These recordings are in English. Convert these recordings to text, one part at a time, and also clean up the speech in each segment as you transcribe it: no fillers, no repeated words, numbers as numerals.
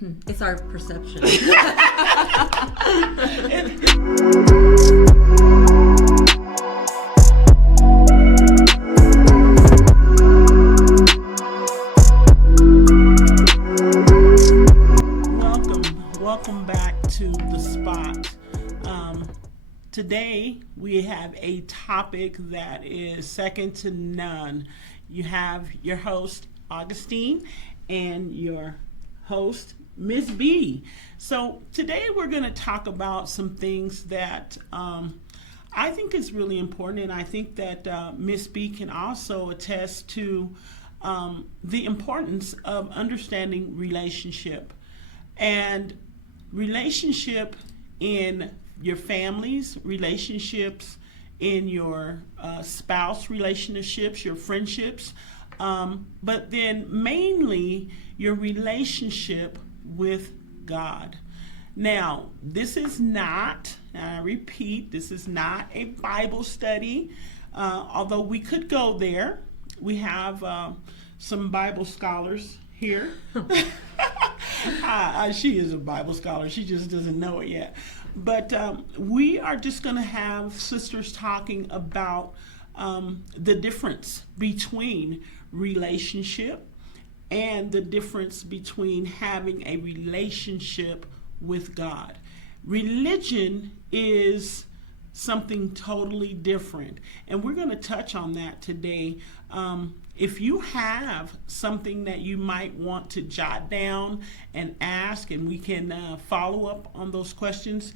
It's our perception. Welcome back to The Spot. Today we have a topic that is second to none. You have your host, Augustine, and your host, Miss B. So today we're going to talk about some things that I think is really important, and I think that Miss B can also attest to the importance of understanding relationship. And relationship in your families, relationships in your spouse relationships, your friendships, but then mainly your relationship with God. Now, this is not, and I repeat, this is not a Bible study, although we could go there. We have some Bible scholars here. She is a Bible scholar. She just doesn't know it yet. But we are just going to have sisters talking about the difference between relationship and the difference between having a relationship with God. Religion is something totally different, and we're going to touch on that today. If you have something that you might want to jot down and ask, and we can follow up on those questions,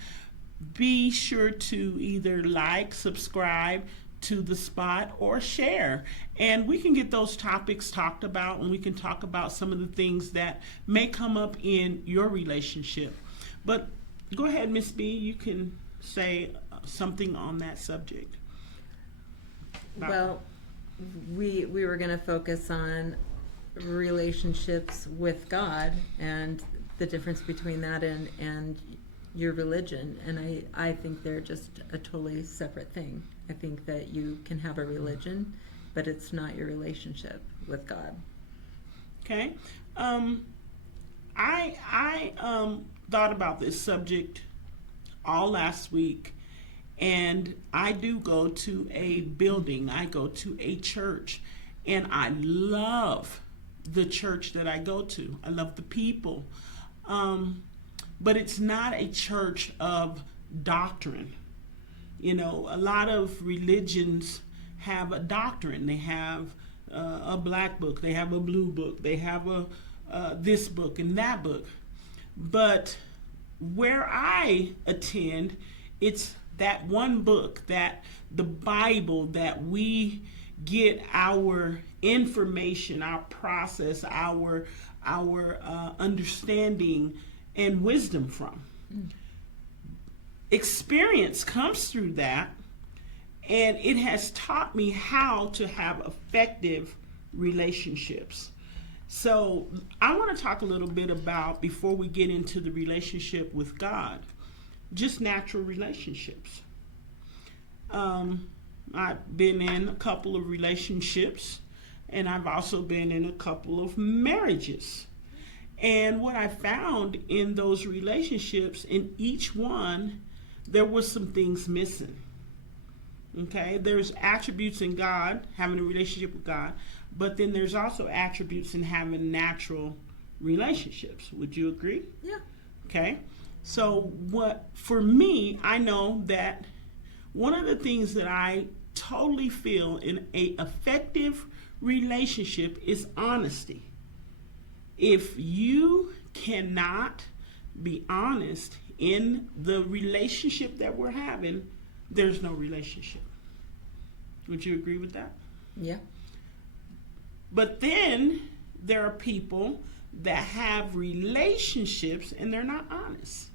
be sure to either like, subscribe to The Spot, or share. And we can get those topics talked about, and we can talk about some of the things that may come up in your relationship. But go ahead, Miss B, you can say something on that subject. Well, we were going to focus on relationships with God and the difference between that and your religion. And I think they're just a totally separate thing. I think that you can have a religion, but it's not your relationship with God. Okay. I thought about this subject all last week. And I do go to a building, I go to a church, and I love the church that I go to. I love the people. But it's not a church of doctrine. You know, a lot of religions have a doctrine. They have a black book, they have a blue book, they have a this book and that book. But where I attend, it's that one book, that the Bible, that we get our information, our process, our understanding and wisdom from. Experience comes through that, and it has taught me how to have effective relationships. So I want to talk a little bit about, before we get into the relationship with God, just natural relationships. I've been in a couple of relationships, and I've also been in a couple of marriages. And what I found in those relationships, in each one, there were some things missing. Okay, there's attributes in God, having a relationship with God, but then there's also attributes in having natural relationships. Would you agree? Yeah. Okay. So what, for me, I know that one of the things that I totally feel in an effective relationship is honesty. If you cannot be honest in the relationship that we're having, there's no relationship. Would you agree with that? Yeah. But then there are people that have relationships and they're not honest.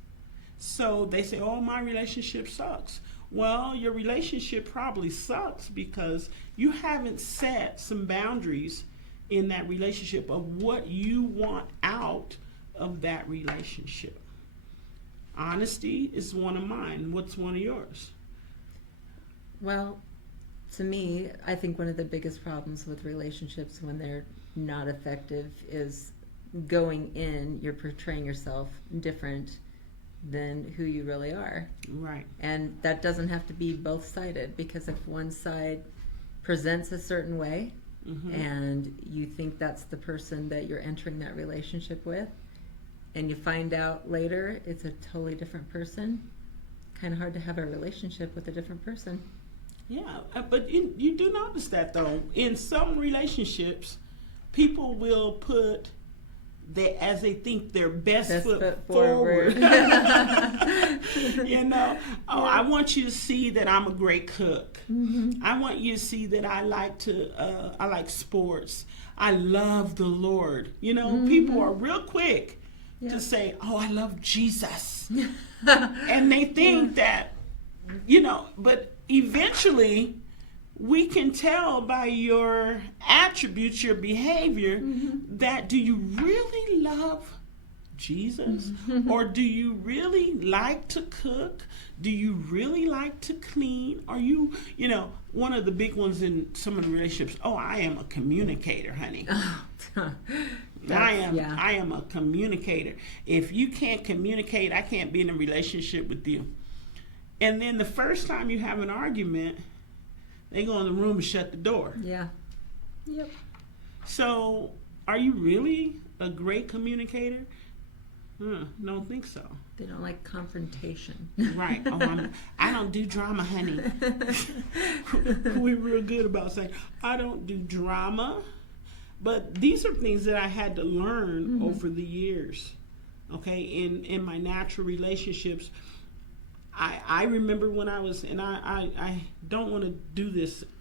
So they say, oh, my relationship sucks. Well, your relationship probably sucks because you haven't set some boundaries in that relationship of what you want out of that relationship. Honesty is one of mine. What's one of yours? Well, to me, I think one of the biggest problems with relationships when they're not effective is going in, you're portraying yourself different than who you really are. Right. And that doesn't have to be both-sided, because if one side presents a certain way, and you think that's the person that you're entering that relationship with, and you find out later it's a totally different person, kind of hard to have a relationship with a different person. Yeah, but you do notice that, though. In some relationships, people will put as they think their best foot forward. You know, I want you to see that I'm a great cook. I want you to see that I like sports. I love the Lord. You know, people are real quick to say, oh, I love Jesus. And they think that, you know, but eventually we can tell by your attributes, your behavior, that do you really love Jesus? Or do you really like to cook? Do you really like to clean? Are you know, one of the big ones in some of the relationships, oh, I am a communicator, honey. I am a communicator. If you can't communicate, I can't be in a relationship with you. And then the first time you have an argument, they go in the room and shut the door. Yeah. Yep. So, are you really a great communicator? Don't think so. They don't like confrontation. Right. Oh, I don't do drama, honey. We're real good about saying, I don't do drama. But these are things that I had to learn over the years. Okay, in my natural relationships. I remember when I was, and I don't want to do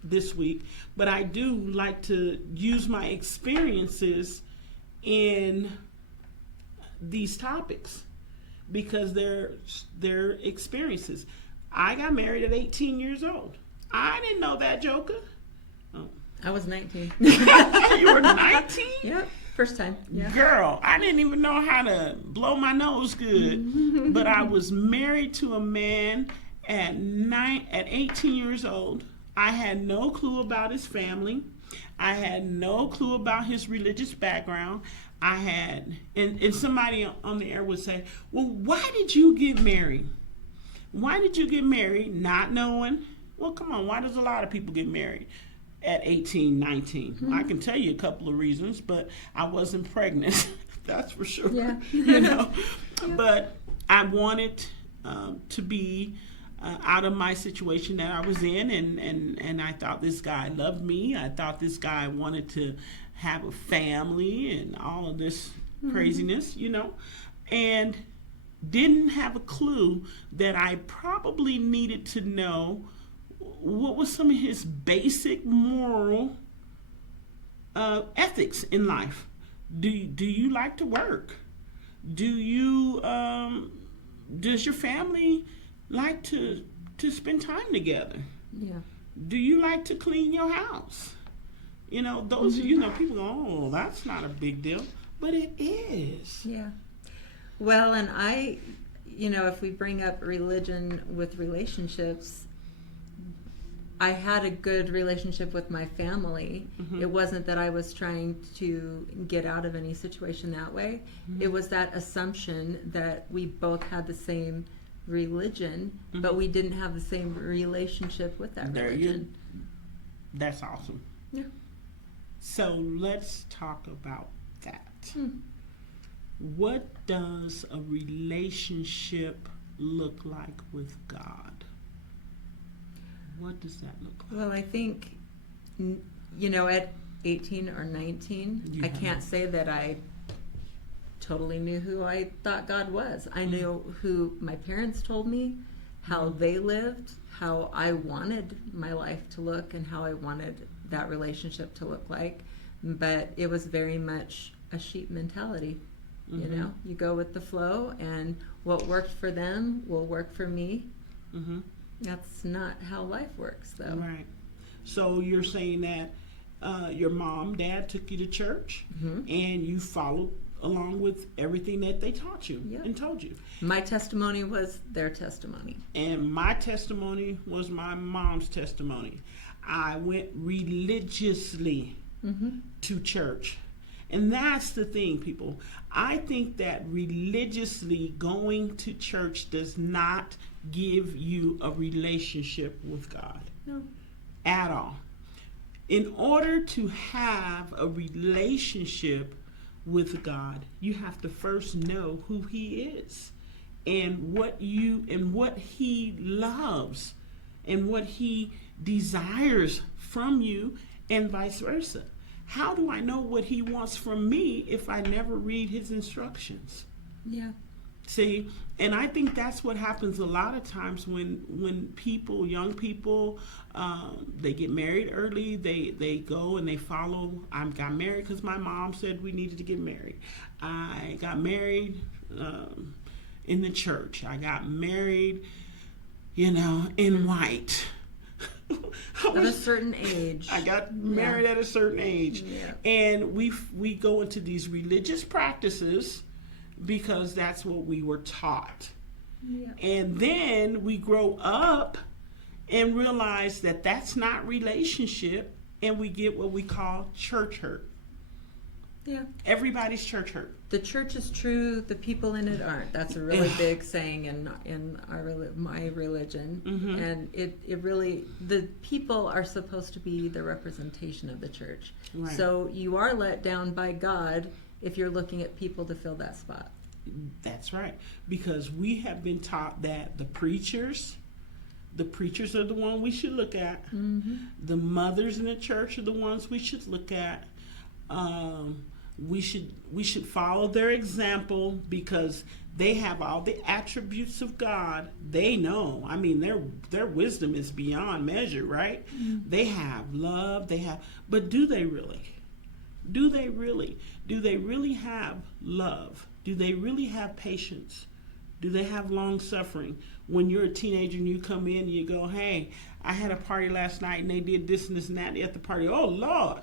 this week, but I do like to use my experiences in these topics because they're experiences. I got married at 18 years old. I didn't know that, Joker. Oh. I was 19. You were 19? Yep. First time. Yeah. Girl, I didn't even know how to blow my nose good. But I was married to a man at 18 years old. I had no clue about his family. I had no clue about his religious background. And somebody on the air would say, well, why did you get married? Why did you get married not knowing? Well, come on, why does a lot of people get married at 18, 19? I can tell you a couple of reasons, but I wasn't pregnant. That's for sure. Yeah. You know, but I wanted to be out of my situation that I was in, and I thought this guy loved me. I thought this guy wanted to have a family and all of this craziness, you know, and didn't have a clue that I probably needed to know what was some of his basic moral ethics in life. Do you like to work? Does your family like to spend time together? Yeah. Do you like to clean your house? You know, those, you know, people go, oh, that's not a big deal. But it is. Yeah. Well, and if we bring up religion with relationships, I had a good relationship with my family. It wasn't that I was trying to get out of any situation that way. It was that assumption that we both had the same religion, but we didn't have the same relationship with that religion. That's awesome. Yeah. So let's talk about that. What does a relationship look like with God? What does that look like? Well, I think, at 18 or 19, I can't say that I totally knew who I thought God was. I knew who my parents told me, how they lived, how I wanted my life to look, and how I wanted that relationship to look like. But it was very much a sheep mentality. You go with the flow, and what worked for them will work for me. That's not how life works, though. Right. So you're saying that your mom, dad took you to church, and you followed along with everything that they taught you and told you. My testimony was their testimony. And my testimony was my mom's testimony. I went religiously to church. And that's the thing, people. I think that religiously going to church does not give you a relationship with God. No. At all. In order to have a relationship with God, you have to first know who He is and what He loves and what He desires from you, and vice versa. How do I know what He wants from me if I never read His instructions? Yeah. See, and I think that's what happens a lot of times when people, young people, they get married early. They go and they follow. I got married because my mom said we needed to get married. I got married in the church. I got married, in white. At a certain age. I got married at a certain age. Yeah. And we go into these religious practices because that's what we were taught. Yeah. And then we grow up and realize that that's not relationship, and we get what we call church hurt. Yeah. Everybody's church hurt. The church is true, the people in it aren't. That's a really big saying in my religion. Mm-hmm. And it really, the people are supposed to be the representation of the church. Right. So you are let down by God if you're looking at people to fill that spot. That's right. Because we have been taught that the preachers are the one we should look at. Mm-hmm. The mothers in the church are the ones we should look at. We should follow their example because they have all the attributes of God. They know. I mean, their wisdom is beyond measure, right? Mm-hmm. They have love. But do they really? Do they really? Do they really have love? Do they really have patience? Do they have long suffering? When you're a teenager and you come in and you go, hey, I had a party last night and they did this and this and that at the party. Oh, Lord.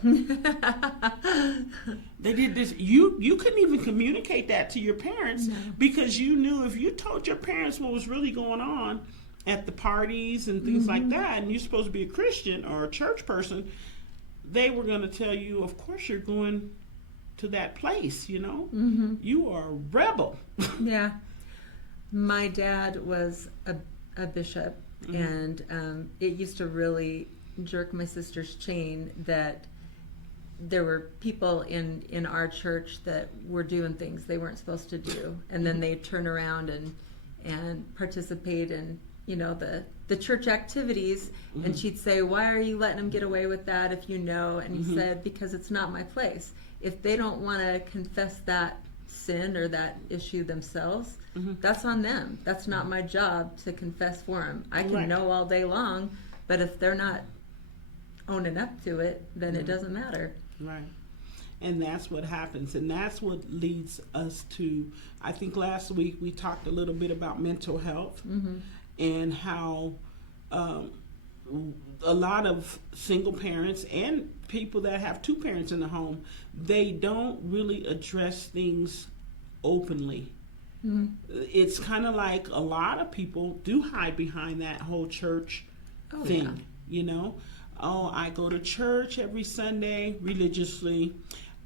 They did this. You couldn't even communicate that to your parents. No. Because you knew if you told your parents what was really going on at the parties and things like that, and you're supposed to be a Christian or a church person, they were going to tell you, of course you're going to that place, Mm-hmm. You are a rebel. Yeah. My dad was a bishop, Mm-hmm. and it used to really jerk my sister's chain that there were people in our church that were doing things they weren't supposed to do, and then they'd turn around and participate in the church activities, and she'd say, why are you letting them get away with that if you know? And he said, because it's not my place. If they don't want to confess that sin or that issue themselves, that's on them. That's not my job to confess for them. I can know all day long, but if they're not owning up to it, then it doesn't matter. Right. And that's what happens. And that's what leads us to, I think last week we talked a little bit about mental health and how a lot of single parents and people that have two parents in the home, they don't really address things openly. It's kind of like a lot of people do hide behind that whole church thing, Oh, I go to church every Sunday religiously.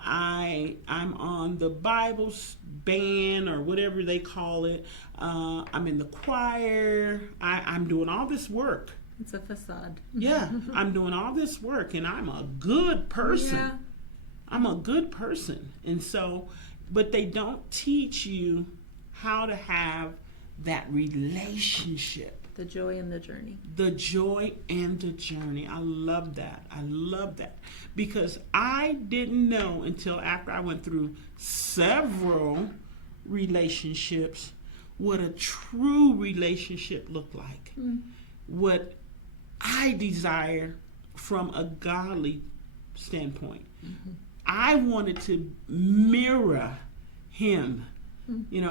I'm on the Bible band or whatever they call it. I'm in the choir. I'm doing all this work. It's a facade. Yeah, I'm doing all this work and I'm a good person. Yeah. I'm a good person. And so, but they don't teach you how to have that relationship. The joy and the journey. The joy and the journey. I love that. I love that. Because I didn't know until after I went through several relationships what a true relationship looked like. What I desire from a godly standpoint. I wanted to mirror him.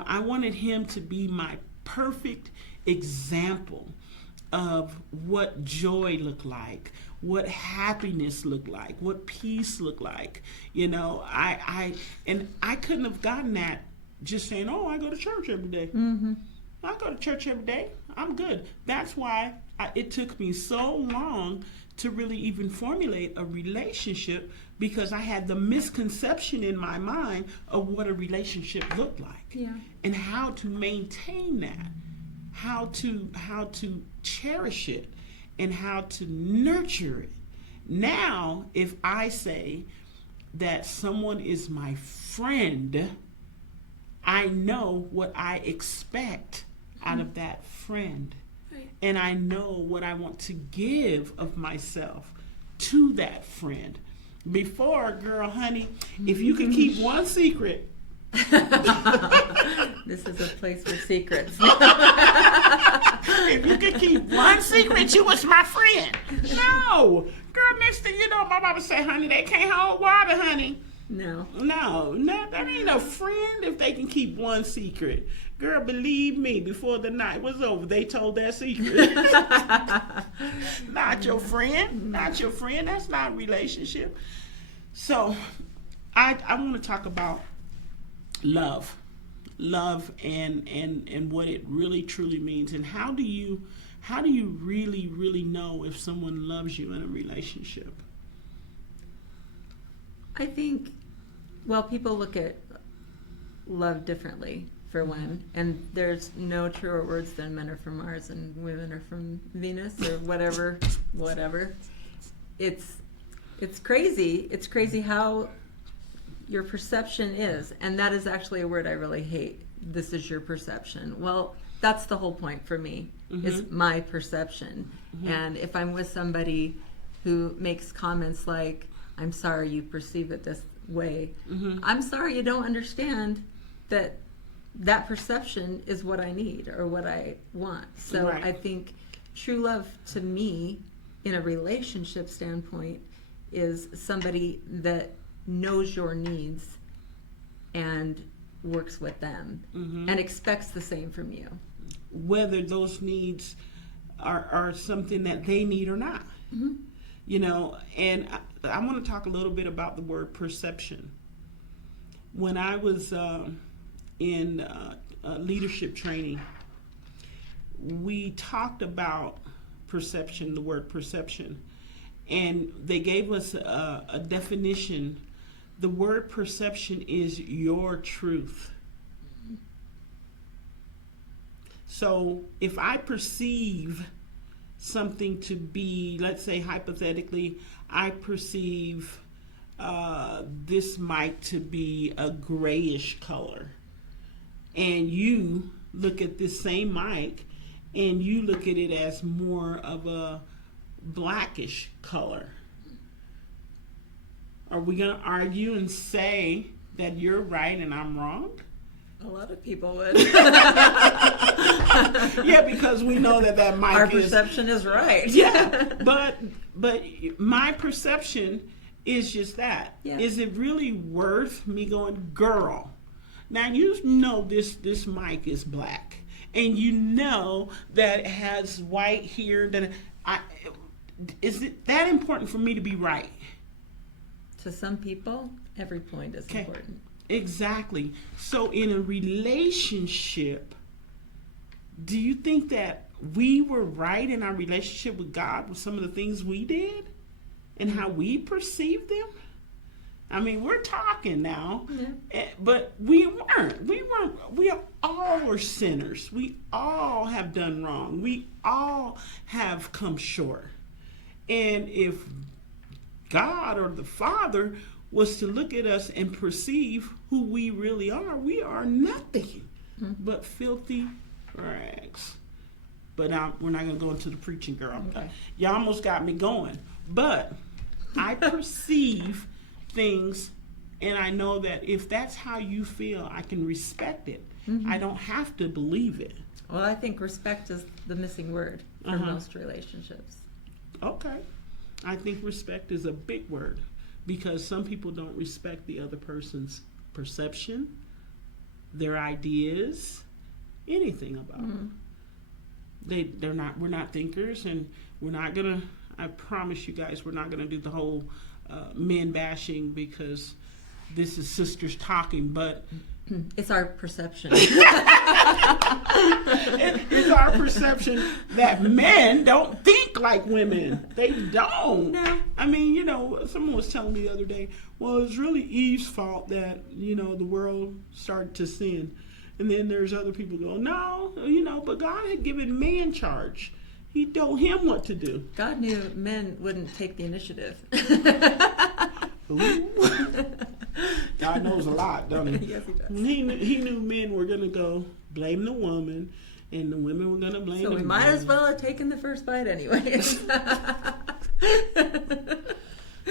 I wanted him to be my perfect example of what joy looked like, what happiness looked like, what peace looked like. I couldn't have gotten that just saying, oh, I go to church every day. I go to church every day. I'm good. That's why it took me so long to really even formulate a relationship because I had the misconception in my mind of what a relationship looked like and how to maintain that, how to cherish it, and how to nurture it. Now, if I say that someone is my friend, I know what I expect out of that friend. Right. And I know what I want to give of myself to that friend. Before, girl, honey, if you could keep one secret. This is a place for secrets. If you could keep one secret, you was my friend. No. Girl, next thing you know, my mama say, honey, they can't hold water, honey. No, that ain't a friend if they can keep one secret. Girl, believe me, before the night was over, they told that secret. Not your friend. Not your friend. That's not a relationship. So, I want to talk about love. Love and what it really truly means. And how do you really, really know if someone loves you in a relationship? I think, well, people look at love differently, for one, and there's no truer words than men are from Mars and women are from Venus, or whatever. It's crazy. It's crazy how your perception is, and that is actually a word I really hate. This is your perception. Well, that's the whole point for me, is my perception. And if I'm with somebody who makes comments like, I'm sorry you perceive it this way. I'm sorry you don't understand that perception is what I need or what I want. So I think true love to me, in a relationship standpoint, is somebody that knows your needs and works with them and expects the same from you. Whether those needs are something that they need or not. You know, and I want to talk a little bit about the word perception. When I was in leadership training, we talked about perception, the word perception, and they gave us a definition. The word perception is your truth. So if I perceive something to be, let's say hypothetically, I perceive this mic to be a grayish color, and you look at this same mic and you look at it as more of a blackish color. Are we going to argue and say that you're right and I'm wrong? A lot of people would. Yeah, because we know that mic our perception is right. Yeah, but my perception is just that. Yeah. Is it really worth me going, girl? Now you know this mic is black, and you know that it has white here. Is it that important for me to be right? To some people, every point is important. Exactly. So in a relationship, do you think that we were right in our relationship with God with some of the things we did and how we perceived them? I mean, we're talking now, but we weren't. We all were sinners. We all have done wrong. We all have come short. And if God or the Father was to look at us and perceive who we really are, we are nothing but filthy rags. But we're not going to go into the preaching, girl. Okay. You almost got me going. But I perceive things, and I know that if that's how you feel, I can respect it. I don't have to believe it. Well, I think respect is the missing word for most relationships. Okay. I think respect is a big word, because some people don't respect the other person's perception, their ideas, anything about them. We're not thinkers, and we're not gonna, I promise you guys, we're not gonna do the whole men bashing, because this is sisters talking, but it's our perception. It's our perception. assumption that men don't think like women. They don't. No. I mean, you know, someone was telling me the other day, well, it's really Eve's fault that, you know, the world started to sin. And then there's other people go, no, you know, but God had given man charge. He told him what to do. God knew men wouldn't take the initiative. Ooh. God knows a lot, doesn't he? Yes, he does. He knew men were going to go blame the woman, and the women were going to blame So the we might man. as well have taken the first bite anyways.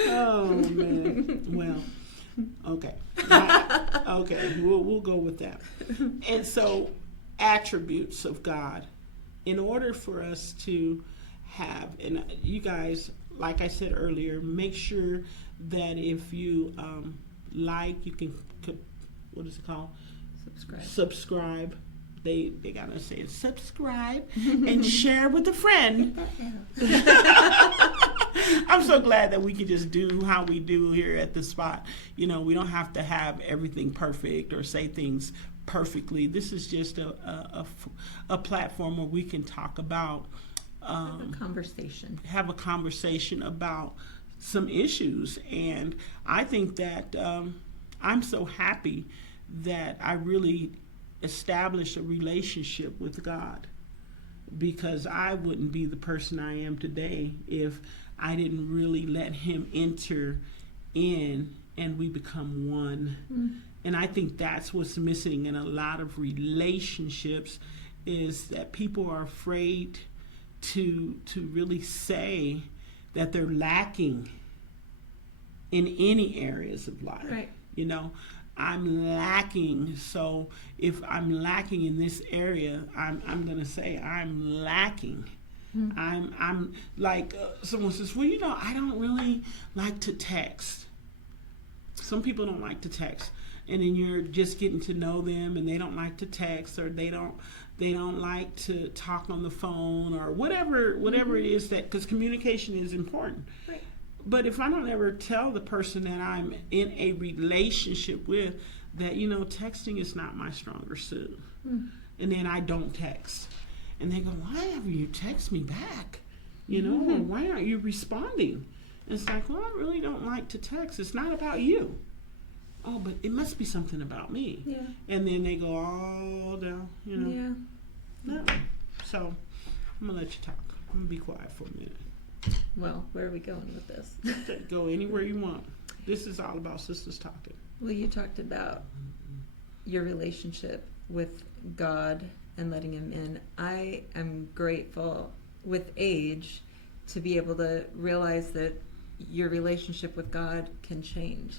Oh, man. Well, okay. Okay, we'll go with that. And so, attributes of God. In order for us to have, and you guys, like I said earlier, make sure that if you you can, what is it called? Subscribe. They gotta say subscribe and share with a friend. I'm so glad that we can just do how we do here at the spot. You know, we don't have to have everything perfect or say things perfectly. This is just a platform where we can talk about Have a conversation about some issues. And I think that I'm so happy that I really established a relationship with God, because I wouldn't be the person I am today if I didn't really let him enter in and we become one. And I think that's what's missing in a lot of relationships, is that people are afraid to really say that they're lacking in any areas of life. Right. You know, I'm lacking. So if I'm lacking in this area, I'm going to say I'm lacking. I'm like, someone says, well, you know, I don't really like to text. Some people don't like to text. And then you're just getting to know them, and they don't like to text, or they don't like to talk on the phone, or whatever it is, that, because communication is important. Right. But if I don't ever tell the person that I'm in a relationship with that, you know, texting is not my stronger suit, and then I don't text, and they go, why haven't you text me back? You know, or why aren't you responding? And it's like, well, I really don't like to text. It's not about you. Oh, but it must be something about me. Yeah. And then they go all down, you know. Yeah. No. So I'm gonna let you talk. I'm gonna be quiet for a minute. Well, where are we going with this? Go anywhere you want. This is all about sisters talking. Well, you talked about your relationship with God and letting him in. I am grateful with age to be able to realize that your relationship with God can change.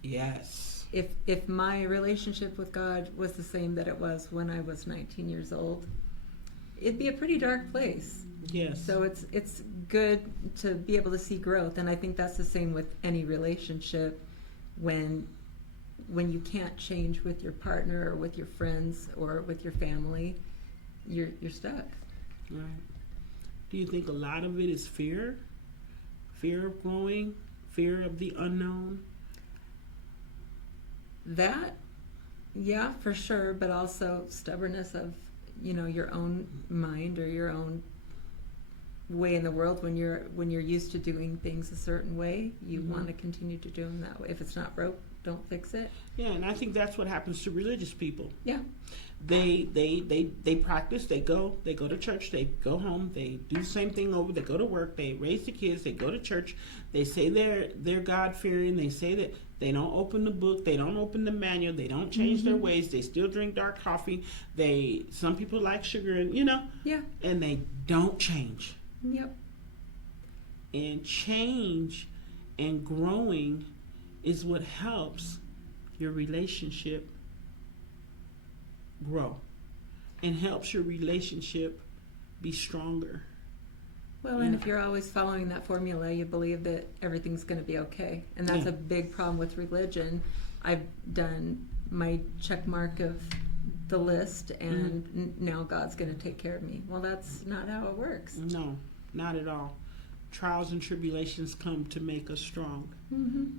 Yes. If my relationship with God was the same that it was when I was 19 years old, it'd be a pretty dark place. Yes. So it's good to be able to see growth, and I think that's the same with any relationship. When you can't change with your partner or with your friends or with your family, you're stuck. Right. Do you think a lot of it is fear? Fear of growing? Fear of the unknown? That, yeah, for sure, but also stubbornness of, you know, your own mind or your own way in the world. When you're used to doing things a certain way, you want to continue to do them that way. If it's not broke, don't fix it. Yeah, and I think that's what happens to religious people. Yeah. They practice, they go to church, they go home, they do the same thing over, they go to work, they raise the kids, they go to church, they say they're God-fearing, they say that they don't open the book, they don't open the manual, they don't change their ways, they still drink dark coffee, some people like sugar, and you know, Yeah. and they don't change. Yep. And change and growing is what helps your relationship grow and helps your relationship be stronger. Well, and if you're always following that formula, you believe that everything's going to be okay. And that's a big problem with religion. I've done my check mark of the list, and now God's going to take care of me. Well, that's not how it works. No, not at all. Trials and tribulations come to make us strong.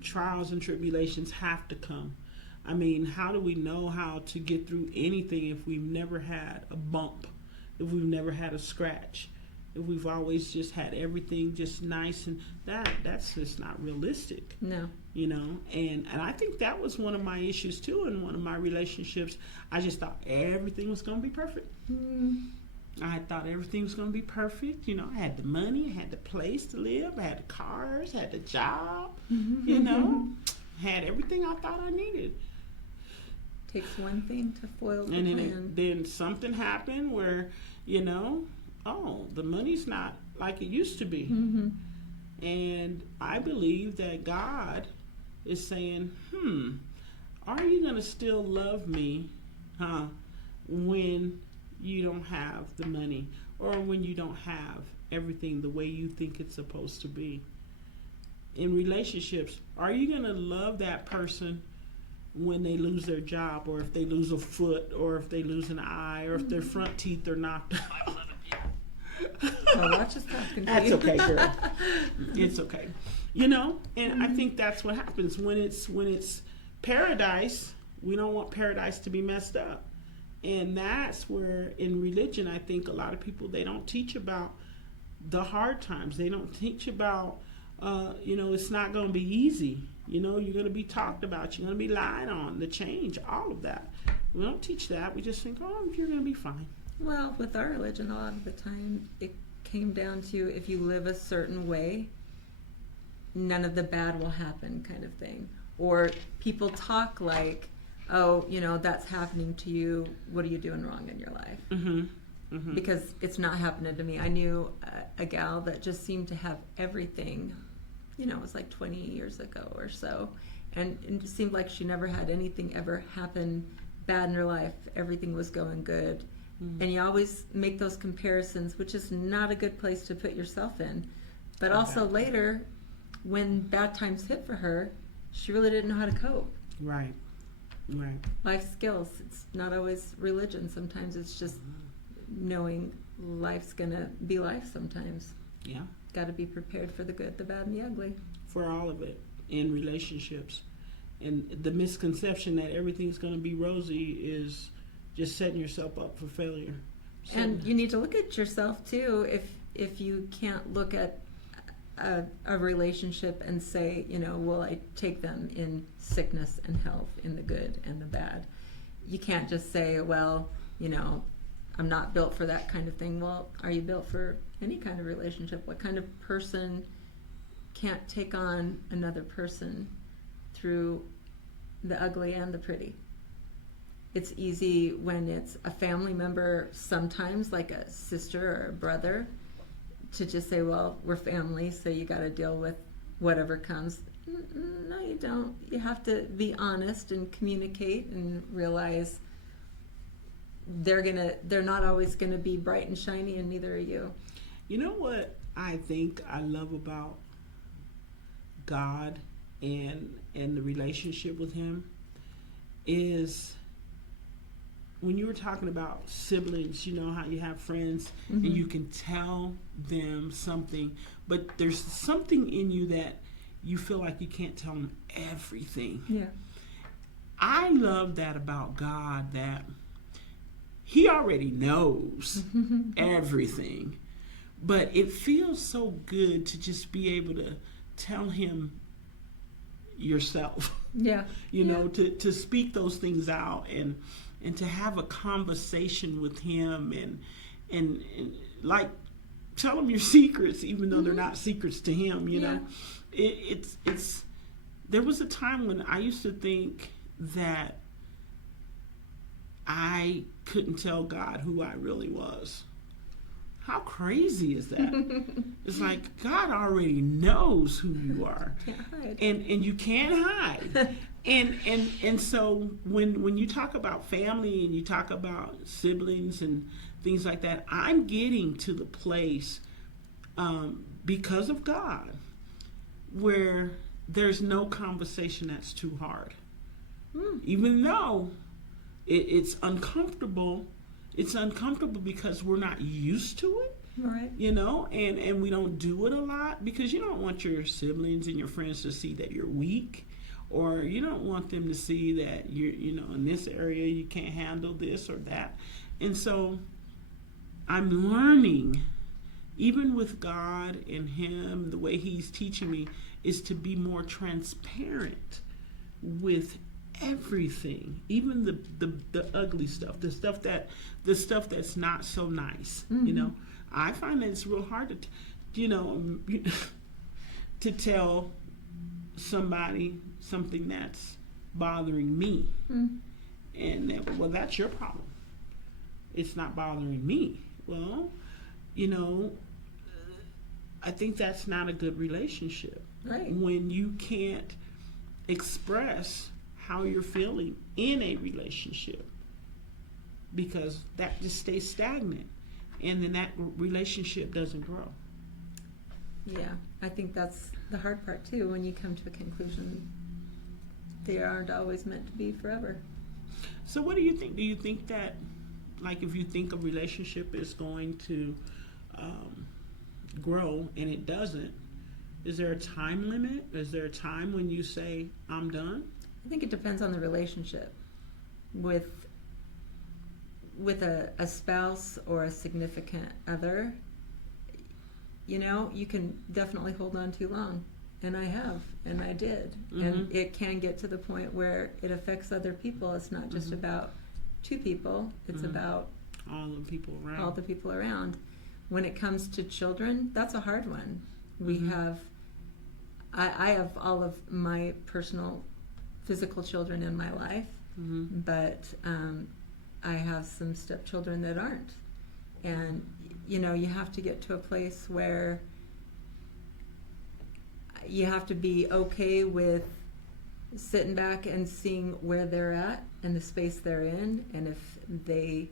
Trials and tribulations have to come. I mean, how do we know how to get through anything if we've never had a bump? if we've never had a scratch, if we've always just had everything just nice, and that's just not realistic. No. You know, and I think that was one of my issues too in one of my relationships. I just thought everything was going to be perfect. I thought everything was going to be perfect. You know, I had the money, I had the place to live, I had the cars, I had the job, you know, had everything I thought I needed. Takes one thing to foil the And plan. then something happened where, you know, oh, the money's not like it used to be. And I believe that God is saying, are you going to still love me, when you don't have the money, or when you don't have everything the way you think it's supposed to be? In relationships, are you going to love that person when they lose their job, or if they lose a foot, or if they lose an eye, or if their front teeth are knocked out? Oh, watch us talking. That's okay, girl. It's okay. You know, and I think that's what happens when it's paradise. We don't want paradise to be messed up. And that's where in religion, I think a lot of people, they don't teach about the hard times. They don't teach about, you know, it's not going to be easy. You know, you're going to be talked about. You're going to be lied on, the change, all of that. We don't teach that. We just think, oh, you're going to be fine. Well, with our religion, a lot of the time, it came down to if you live a certain way, none of the bad will happen, kind of thing. Or people talk like, oh, you know, that's happening to you. What are you doing wrong in your life? Because it's not happening to me. I knew a gal that just seemed to have everything. You know, it was like 20 years ago or so. And it seemed like she never had anything ever happen bad in her life. Everything was going good. And you always make those comparisons, which is not a good place to put yourself in. But also later, when bad times hit for her, she really didn't know how to cope. Right. Life skills. It's not always religion. Sometimes it's just knowing life's going to be life sometimes. Yeah. Got to be prepared for the good, the bad, and the ugly. For all of it in relationships. And the misconception that everything's going to be rosy is just setting yourself up for failure. And you need to look at yourself too. If you can't look at a relationship and say, you know, will I take them in sickness and health, in the good and the bad? You can't just say, well, you know, I'm not built for that kind of thing. Well, are you built for any kind of relationship? What kind of person can't take on another person through the ugly and the pretty? It's easy when it's a family member, sometimes like a sister or a brother, to just say, well, we're family, so you got to deal with whatever comes. No, you don't. You have to be honest and communicate and realize they're not always gonna be bright and shiny, and neither are you. You know what I think I love about God and the relationship with Him is when you were talking about siblings, you know how you have friends and you can tell them something, but there's something in you that you feel like you can't tell them everything. Yeah. I love that about God, that He already knows everything, but it feels so good to just be able to tell Him yourself. Yeah. You know, to speak those things out and to have a conversation with Him and like tell Him your secrets, even though they're not secrets to Him. You know, it's there was a time when I used to think that I couldn't tell God who I really was. How crazy is that? It's like God already knows who you are. Can't hide. And you can't hide. and so when you talk about family and you talk about siblings and things like that, I'm getting to the place because of God where there's no conversation that's too hard. Even though it's uncomfortable. It's uncomfortable because we're not used to it, Right. you know, and we don't do it a lot because you don't want your siblings and your friends to see that you're weak, or you don't want them to see that you're, you know, in this area you can't handle this or that. And so I'm learning, even with God and Him, the way He's teaching me is to be more transparent with everything, even the ugly stuff, the stuff that's not so nice. I find that it's real hard to tell somebody something that's bothering me, and well, that's your problem. It's not bothering me. Well, I think that's not a good relationship. Right. When you can't express how you're feeling in a relationship, because that just stays stagnant, and then that relationship doesn't grow. Yeah, I think that's the hard part too, when you come to a conclusion. They aren't always meant to be forever. So what do you think? Do you think that, like, if you think a relationship is going to grow and it doesn't, is there a time limit? Is there a time when you say, I'm done? I think it depends on the relationship. With a spouse or a significant other, you can definitely hold on too long. And I have, and I did. And it can get to the point where it affects other people. It's not just about two people, it's about all the people around. When it comes to children, that's a hard one. I have all of my personal physical children in my life, but I have some stepchildren that aren't. And, you have to get to a place where you have to be okay with sitting back and seeing where they're at and the space they're in, and if they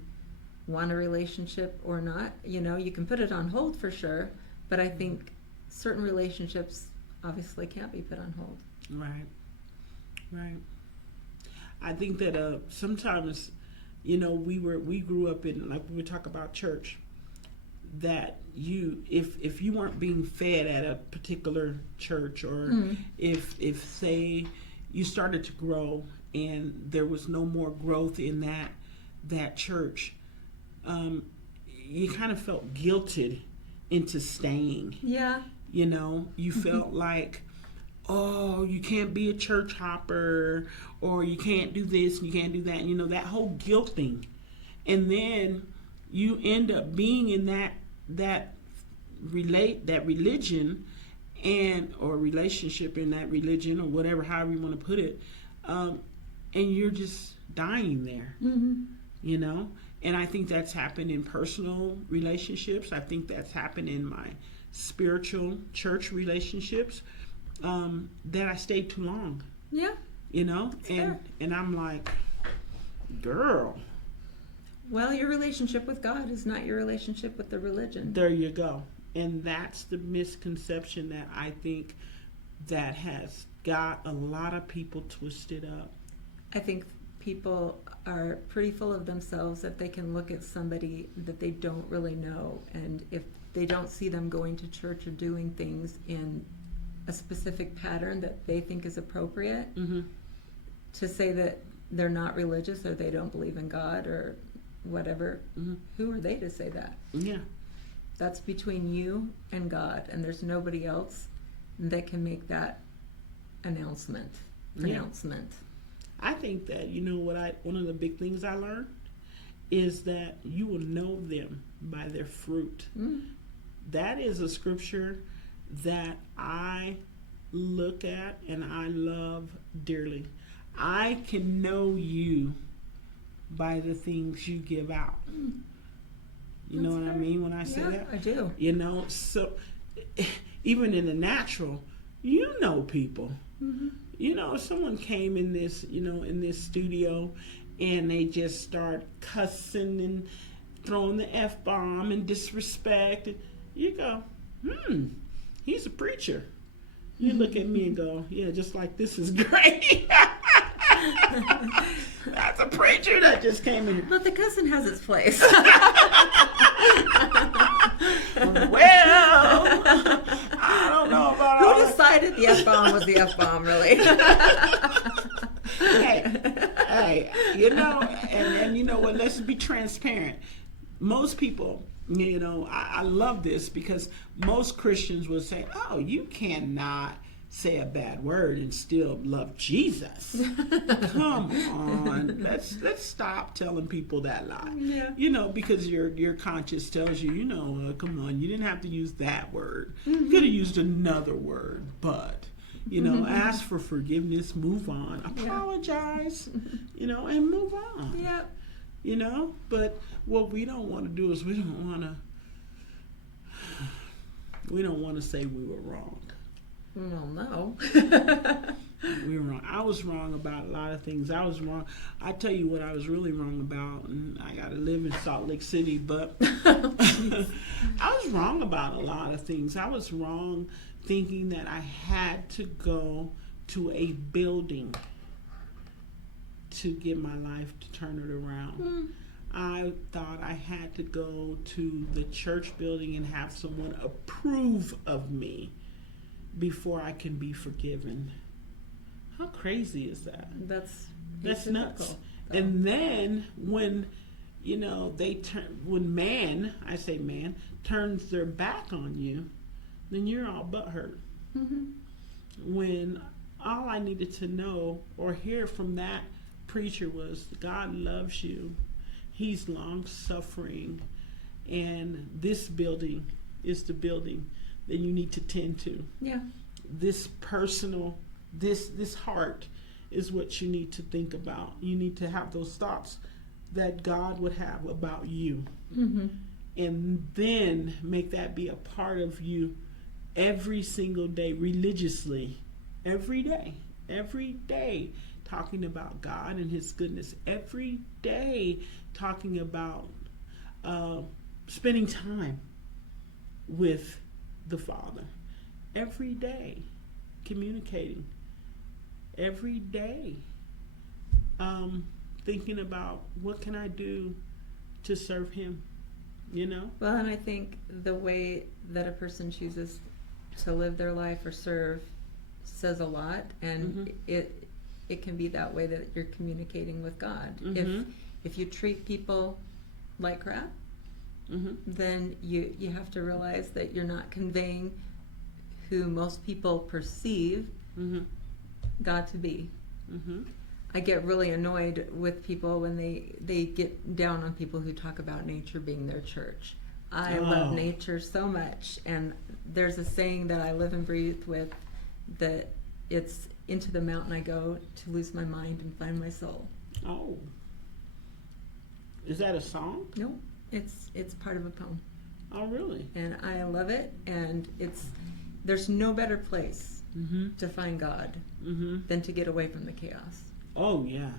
want a relationship or not. You can put it on hold for sure, but I think certain relationships obviously can't be put on hold. Right. I think that sometimes, we grew up in, like, when we talk about church, that if you weren't being fed at a particular church, or if say you started to grow and there was no more growth in that church, you kind of felt guilted into staying. Yeah. You felt like, oh, you can't be a church hopper, or you can't do this and you can't do that, that whole guilt thing. And then you end up being in that religion or relationship in that religion, or whatever, however you want to put it, and you're just dying there. And I think that's happened in personal relationships. I think that's happened in my spiritual church relationships, that I stayed too long. Yeah. And I'm like, girl. Well, your relationship with God is not your relationship with the religion. There you go. And that's the misconception that I think that has got a lot of people twisted up. I think people are pretty full of themselves that they can look at somebody that they don't really know, and if they don't see them going to church or doing things in a specific pattern that they think is appropriate, to say that they're not religious or they don't believe in God or whatever, who are they to say that? Yeah. That's between you and God, and there's nobody else that can make that announcement. I think that, one of the big things I learned is that you will know them by their fruit. That is a scripture that I look at and I love dearly. I can know you by the things you give out. You know what I mean when I say that? I do. So even in the natural, people. If someone came in this, in this studio, and they just start cussing and throwing the F-bomb and disrespect, and you go, he's a preacher. You look at me and go, yeah, just like this is great. That's a preacher that just came in. But the cussing has its place. Well, I don't know about who decided the F-bomb was the F-bomb, really? Hey, and then let's be transparent. most people, I love this because most Christians will say, oh, you cannot say a bad word and still love Jesus. Come on. Let's stop telling people that lie. Yeah. Because your conscience tells you, come on, you didn't have to use that word. You could have used another word, but ask for forgiveness, move on, apologize, and move on. Yeah. But what we don't want to do is we don't want to say we were wrong. Well, no. We were wrong. I was wrong about a lot of things. I was wrong. I tell you what I was really wrong about, and I got to live in Salt Lake City, but I was wrong about a lot of things. I was wrong thinking that I had to go to a building to get my life to turn it around. I thought I had to go to the church building and have someone approve of me before I can be forgiven. How crazy is that? That's nuts. Though. And then when when man turns their back on you, then you're all butthurt. When all I needed to know or hear from that preacher was God loves you, he's long suffering, and this building is the building that you need to tend to. Yeah. This personal, this heart is what you need to think about. You need to have those thoughts that God would have about you. And then make that be a part of you every single day, religiously. Every day talking about God and his goodness. Every day talking about spending time with the Father. Every day communicating. Every day thinking about what can I do to serve him, Well, and I think the way that a person chooses to live their life or serve says a lot, and it can be that way that you're communicating with God. If you treat people like crap, then you have to realize that you're not conveying who most people perceive God to be. I get really annoyed with people when they get down on people who talk about nature being their church. I love nature so much, and there's a saying that I live and breathe with, that it's into the mountain I go to lose my mind and find my soul. Oh. Is that a song? No, it's part of a poem. Oh, really? And I love it, and there's no better place to find God than to get away from the chaos. Oh, yeah.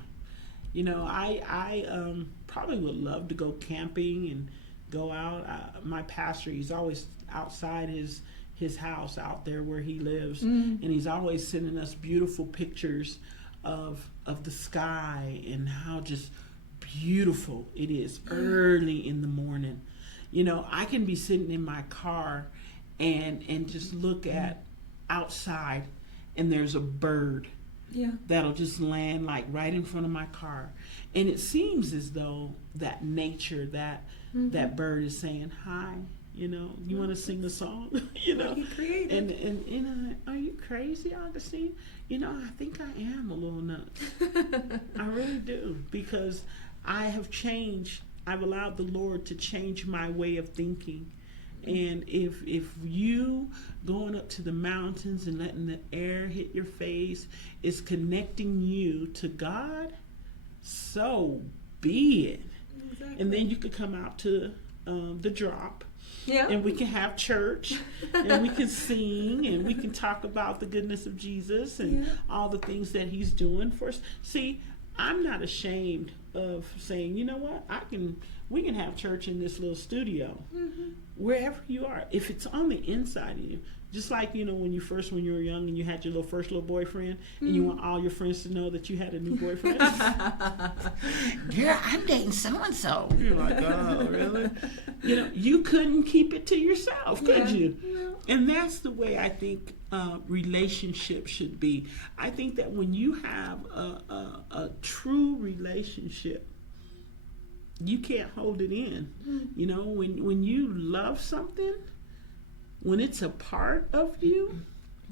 I probably would love to go camping and go out. My pastor, he's always outside his house out there where he lives, and he's always sending us beautiful pictures of the sky and how just beautiful it is early in the morning. I can be sitting in my car and just look at outside, and there's a bird that'll just land like right in front of my car, and it seems as though that nature, that bird is saying hi. You want to sing a song? He created. And are you crazy, Augustine? I think I am a little nuts. I really do, because I have changed. I've allowed the Lord to change my way of thinking. And if you going up to the mountains and letting the air hit your face is connecting you to God, so be it. Exactly. And then you could come out to the drop. Yeah. And we can have church, and we can sing, and we can talk about the goodness of Jesus and all the things that he's doing for us. See, I'm not ashamed of saying, you know what, we can have church in this little studio, wherever you are. If it's on the inside of you, just like, when you were young and you had your first little boyfriend, and you want all your friends to know that you had a new boyfriend. Girl, I'm dating so-and-so. You're like, oh, really? You couldn't keep it to yourself, could you? No. And that's the way I think relationships should be. I think that when you have a true relationship, you can't hold it in. You know, when you love something, when it's a part of you,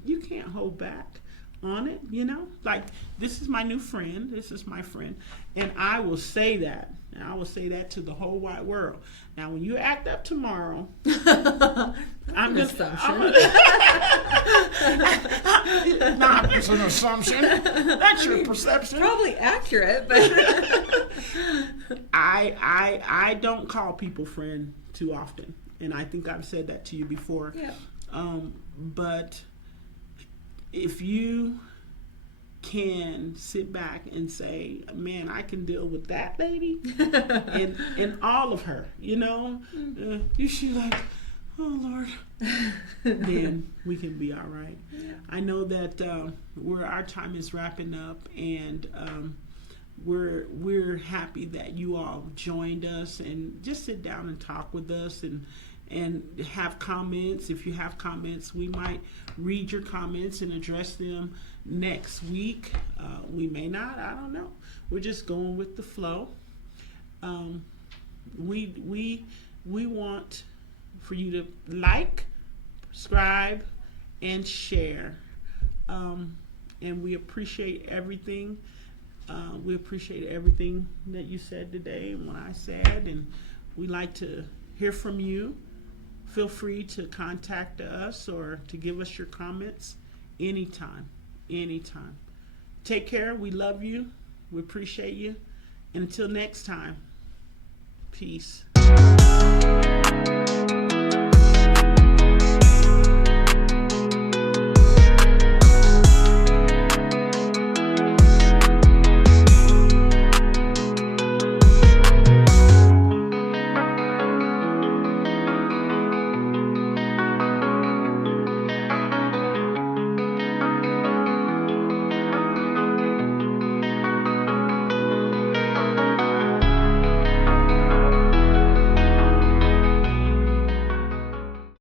you can't hold back on it, you know? Like, this is my new friend. This is my friend. And I will say that. And I will say that to the whole wide world. Now, when you act up tomorrow, I'm an assumption. Nah, it's an assumption. That's your perception. Probably accurate, but I don't call people friend too often, and I think I've said that to you before. Yeah. But if you can sit back and say, man, I can deal with that lady and all of her, you know, you should like, oh Lord, then we can be all right. Yeah. I know that our time is wrapping up, and we're happy that you all joined us and just sit down and talk with us and have comments. If you have comments, we might read your comments and address them next week. We may not, I don't know. We're just going with the flow. We want for you to like, subscribe, and share. And we appreciate everything. We appreciate everything that you said today and what I said, and we like to hear from you. Feel free to contact us or to give us your comments anytime. Take care. We love you. We appreciate you. And until next time, peace.